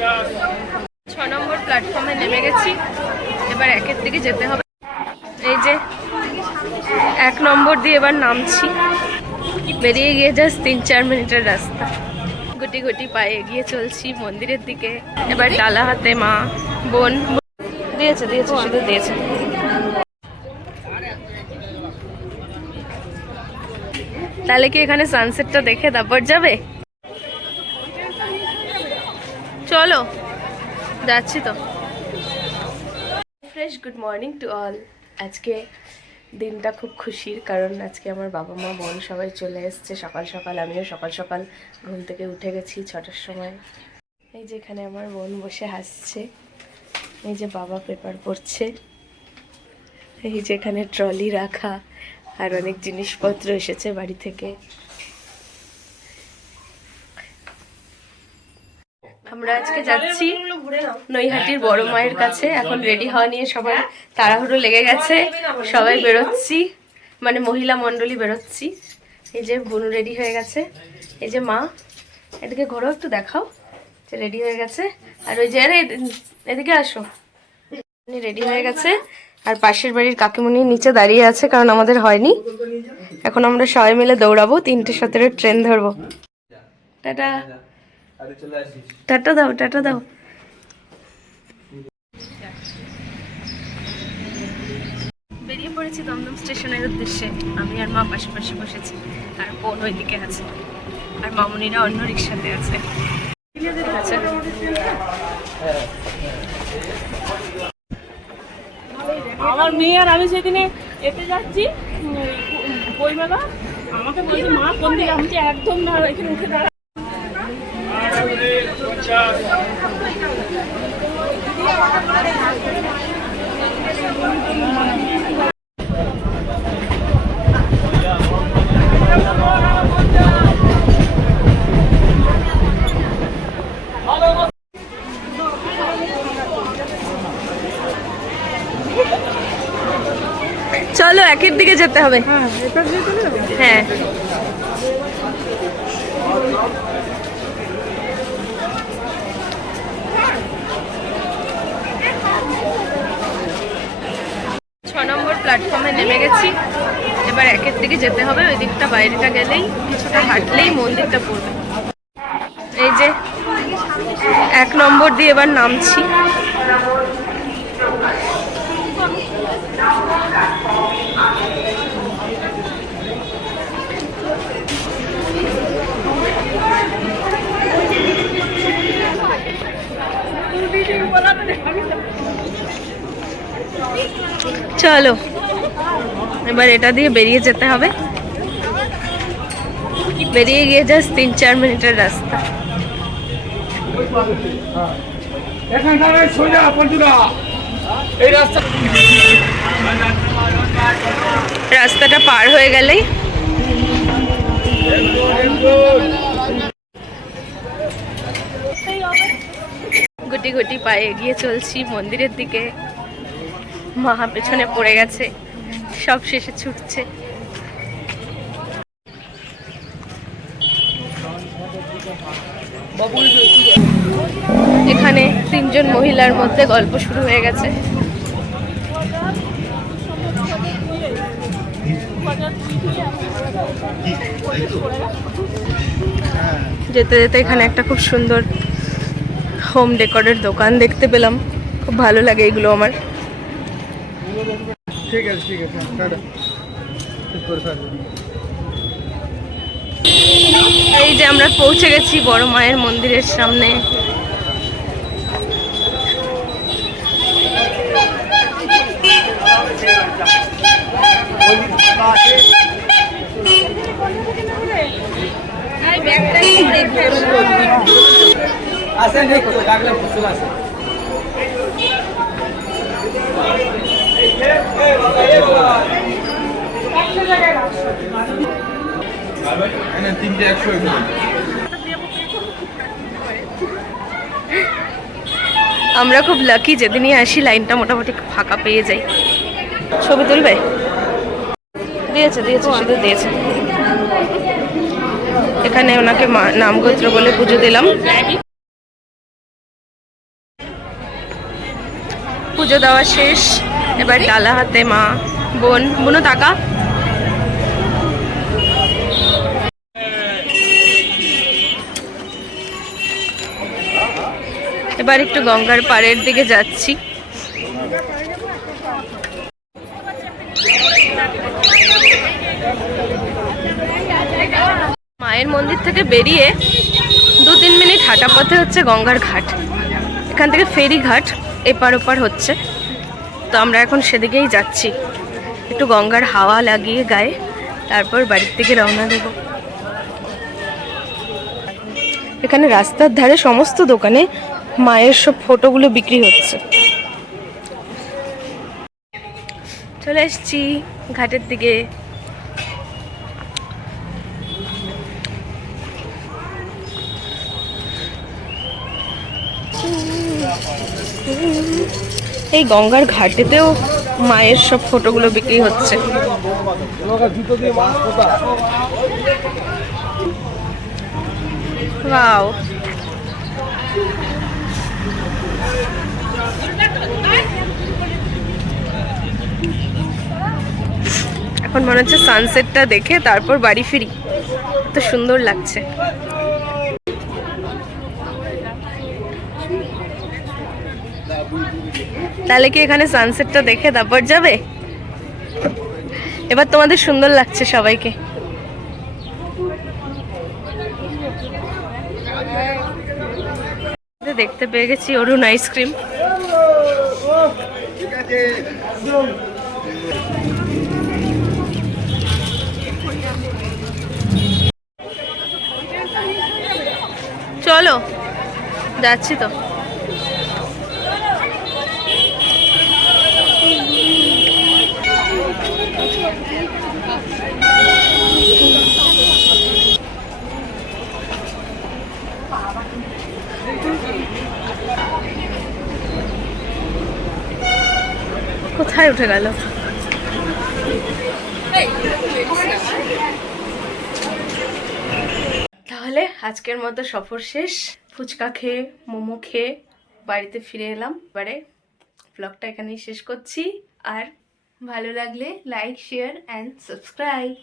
6 নম্বর প্ল্যাটফর্মে নেমে গেছি, এবার একের দিকে যেতে হবে। এই যে 1 নম্বর দিয়ে এবার নামছি, বেরিয়ে গিয়ে জাস্ট 3-4 মিনিটের রাস্তা। গুটি গুটি পায়ে এগিয়ে চলছি মন্দিরের দিকে। এবার ডালা হাতে মা বোন দিয়েছে শুধু দিয়েছে। তাহলে কি এখানে সানসেটটা দেখে তারপর যাবে? চলো যাচ্ছি তো। Fresh good morning to all. আজকে দিনটা খুব খুশির, কারণ আজকে আমার বাবা মা বোন সবাই চলে এসছে সকাল সকাল। আমিও সকাল সকাল ঘুম থেকে উঠে গেছি 6টার সময়। এই যে এখানে আমার বোন বসে হাসছে, এই যে বাবা পেপার পড়ছে, এই যে এখানে ট্রলি রাখা আর অনেক জিনিসপত্র এসেছে বাড়ি থেকে। আমরা আজকে যাচ্ছি নৈহাটির বড় মায়ের কাছে। এখন রেডি হওয়া নিয়ে সবাই তাড়াহুড়ো লেগে গেছে, সবাই বেরোচ্ছি, মানে মহিলা মণ্ডলী বেরোচ্ছি। এই যে বোন রেডি হয়ে গেছে, এই যে মা এদিকে ঘোরো একটু দেখাও যে রেডি হয়ে গেছে। আর ওই যে আরে এদিকে আসো, রেডি হয়ে গেছে। আর পাশের বাড়ির কাকিমণি নিচে দাঁড়িয়ে আছে, কারণ আমাদের হয়নি। এখন আমরা সবাই মিলে দৌড়াবো, 3:17 ট্রেন ধরবো। টাটা টাটা দাও, টাটা দাও। বেরিয়ে পড়েছি দমদম স্টেশনের উদ্দেশ্যে। আমি আর মা পাশাপাশি বসেছি, আর বোন ওইদিকে আছে, আর মামুনিরা অন্য রিক্সাতে আছে। আমার মেয়ে আর আমি সেদিনে এতে যাচ্ছি বইমেলা, আমাকে বলছি মা কোন দিকে, আমি একদম না এখানে উঠে দাঁড়া। চলো একের দিকে যেতে হবে। হ্যাঁ নম্বর প্ল্যাটফর্মে নেমে গেছি, এবার একের দিকে যেতে হবে। ওই দিকটা বাইরেটা গেলেই কিছুটা হাঁটলেই মন্দিরটা পড়বে। এই যে 1 নম্বর দিয়ে এবার নামছি। চলো এবার এটা দিয়ে বেরিয়ে যেতে হবে, বেরিয়ে গিয়ে জাস্ট 3-4 মিনিটের রাস্তা। রাস্তাটা পার হয়ে গেলেই গুটি গুটি পায়ে এগিয়ে চলছি মন্দিরের দিকে। মা পেছনে পড়ে গেছে, সব শেষে ছুটছে। এখানে 3 জন মহিলার মধ্যে গল্প শুরু হয়ে গেছে। যেতে যেতে এখানে একটা খুব সুন্দর হোম ডেকোরের দোকান দেখতে পেলাম, খুব ভালো লাগে এগুলো আমার। ঠিক আছে এই যে আমরা পৌঁছে গেছি বড় মায়ের মন্দিরের সামনে। আমরা খুব লাকি, যেদিনই আসি লাইনটা মোটামুটি ফাঁকা পেয়ে যাই। ছবি তুলবে? দিয়েছে শুধু দিয়েছে। এখানে ওনাকে নাম গোত্র বলে পুজো দিলাম। পুজো দেওয়া শেষ, এবার ডালা হাতে মা বোন বোনও টাকা। এবার একটু গঙ্গার পাড়ের দিকে যাচ্ছি। মায়ের মন্দির থেকে বেরিয়ে 2-3 মিনিট হাঁটা পথে হচ্ছে গঙ্গার ঘাট। এখান থেকে ফেরি ঘাট এপার ওপার হচ্ছে, তো আমরা এখন সেদিকেই যাচ্ছি। একটু গঙ্গার হাওয়া লাগিয়ে গায়ে তারপর বাড়ির দিকে রওনা দেব। এখানে রাস্তার ধারে সমস্ত দোকানে মায়ের সব ফটোগুলো বিক্রি হচ্ছে। চলে এসছি ঘাটের দিকে। এই গঙ্গার ঘাটেতেও মায়ের সব ফটোগুলো বিক্রি হচ্ছে। ওয়াও, এখন মনে হচ্ছে সানসেটটা দেখে তারপর বাড়ি ফিরি, এত সুন্দর লাগছে। তাহলে কি এখানে সানসেটটা দেখে তারপর যাবে? এবার তোমাদের সুন্দর লাগছে সবাইকে। দেখতে পেয়ে গেছি অরুণ আইসক্রিম। চলো যাচ্ছি তো। কোথায় উঠে গেল? তাহলে আজকের মতো সফর শেষ। ফুচকা খেয়ে মোমো খেয়ে বাড়িতে ফিরে এলাম। এবারে ব্লগটা এখানেই শেষ করছি। আর ভালো লাগলে লাইক, শেয়ার অ্যান্ড সাবস্ক্রাইব।